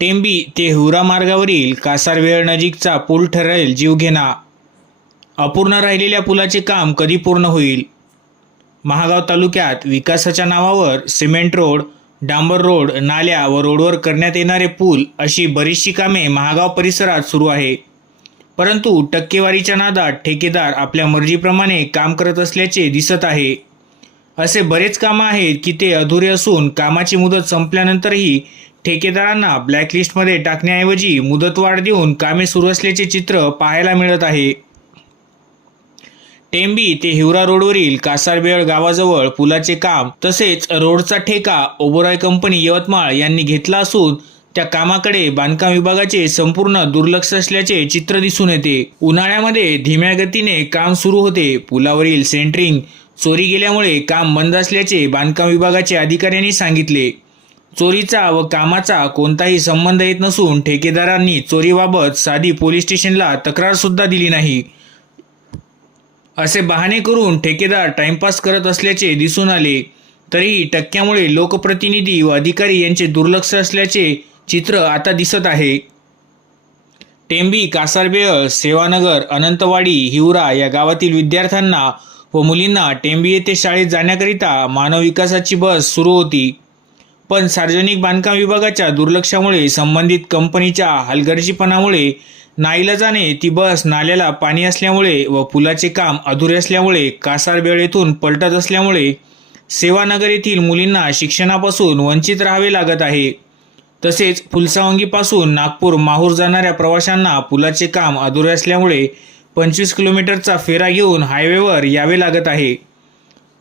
टेंबी ते हिवरा मार्गावरील कासारवेळ नजीकचा पूल ठरेल जीवघेणा अपूर्ण राहिलेल्या पुलाचे काम कधी पूर्ण होईल? महागाव तालुक्यात विकासाच्या नावावर सिमेंट रोड डांबर रोड नाल्या व रोडवर करण्यात येणारे पूल अशी बरीचशी कामे महागाव परिसरात सुरू आहे. परंतु टक्केवारीच्या नादात ठेकेदार आपल्या मर्जीप्रमाणे काम करत असल्याचे दिसत आहे. असे बरेच कामं आहेत की ते अधुरे असून कामाची मुदत संपल्यानंतरही ठेकेदारांना ब्लॅकलिस्टमध्ये टाकण्याऐवजी मुदतवाढ देऊन कामे सुरू असल्याचे चित्र पाहायला मिळत आहे. टेंबी ते हिवरा रोडवरील कासारबेळ गावाजवळ पुलाचे काम तसेच रोडचा ठेका ओबोराय कंपनी यवतमाळ यांनी घेतला असून त्या कामाकडे बांधकाम विभागाचे संपूर्ण दुर्लक्ष असल्याचे चित्र दिसून येते. उन्हाळ्यामध्ये धीम्या गतीने काम सुरू होते. पुलावरील सेंटरिंग चोरी गेल्यामुळे काम बंद असल्याचे बांधकाम विभागाचे अधिकाऱ्यांनी सांगितले. चोरीचा व कामाचा कोणताही संबंध येत नसून ठेकेदारांनी चोरीबाबत साधी पोलीस स्टेशनला तक्रार सुद्धा दिली नाही. असे बहाणे करून ठेकेदार टाइमपास करत असल्याचे दिसून आले. तरीही टक्क्यामुळे लोकप्रतिनिधी व अधिकारी यांचे दुर्लक्ष असल्याचे चित्र आता दिसत आहे. टेंबी कासारबेळ सेवानगर अनंतवाडी हिवरा या गावातील विद्यार्थ्यांना व मुलींना टेंबी येथे शाळेत जाण्याकरिता मानव विकासाची बस सुरू होती. पण सार्वजनिक बांधकाम विभागाच्या दुर्लक्षामुळे संबंधित कंपनीच्या हलगर्जीपणामुळे नाईलाजाने ती बस नाल्याला पाणी असल्यामुळे व पुलाचे काम अधुरे असल्यामुळे कासारबेळ येथून पलटत असल्यामुळे सेवानगर येथील मुलींना शिक्षणापासून वंचित राहावे लागत आहे. तसेच फुलसावंगीपासून नागपूर माहूर जाणाऱ्या प्रवाशांना पुलाचे काम अधुरे असल्यामुळे पंचवीस किलोमीटरचा फेरा घेऊन हायवेवर यावे लागत आहे.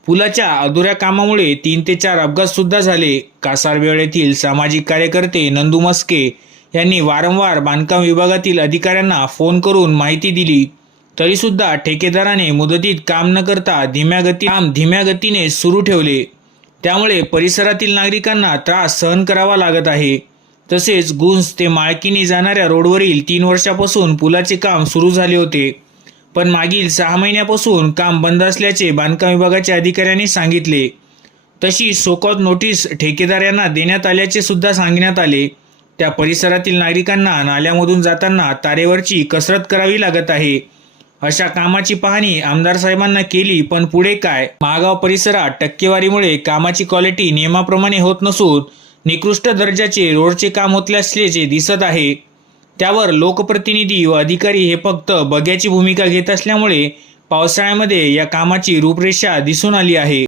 पुलाच्या अधुऱ्या कामामुळे तीन ते चार अपघात सुद्धा झाले. कासारवेळ येथील सामाजिक कार्यकर्ते नंदू मस्के यांनी वारंवार बांधकाम विभागातील अधिकाऱ्यांना फोन करून माहिती दिली. तरीसुद्धा ठेकेदाराने मुदतीत काम न करता धीम्या गती काम धीम्या गतीने सुरू ठेवले. त्यामुळे परिसरातील नागरिकांना त्रास सहन करावा लागत आहे. तसेच गुंज ते माळकिनी जाणाऱ्या रोडवरील तीन वर्षापासून पुलाचे काम सुरू झाले होते. पण मागील सहा महिन्यापासून काम बंद असल्याचे बांधकाम विभागाच्या अधिकाऱ्यांनी सांगितले. तशी सोकॉत नोटीस ठेकेदार यांना देण्यात आल्याचे सुद्धा सांगण्यात आले. त्या परिसरातील नागरिकांना नाल्यामधून जाताना तारेवरची कसरत करावी लागत आहे. अशा कामाची पाहणी आमदार साहेबांना केली पण पुढे काय? महागाव परिसरात टक्केवारीमुळे कामाची क्वालिटी नियमाप्रमाणे होत नसून निकृष्ट दर्जाचे रोडचे काम होतले असल्याचे दिसत आहे. त्यावर लोकप्रतिनिधी व अधिकारी हे फक्त बघ्याची भूमिका घेत असल्यामुळे पावसाळ्यामध्ये या कामाची रूपरेषा दिसून आली आहे.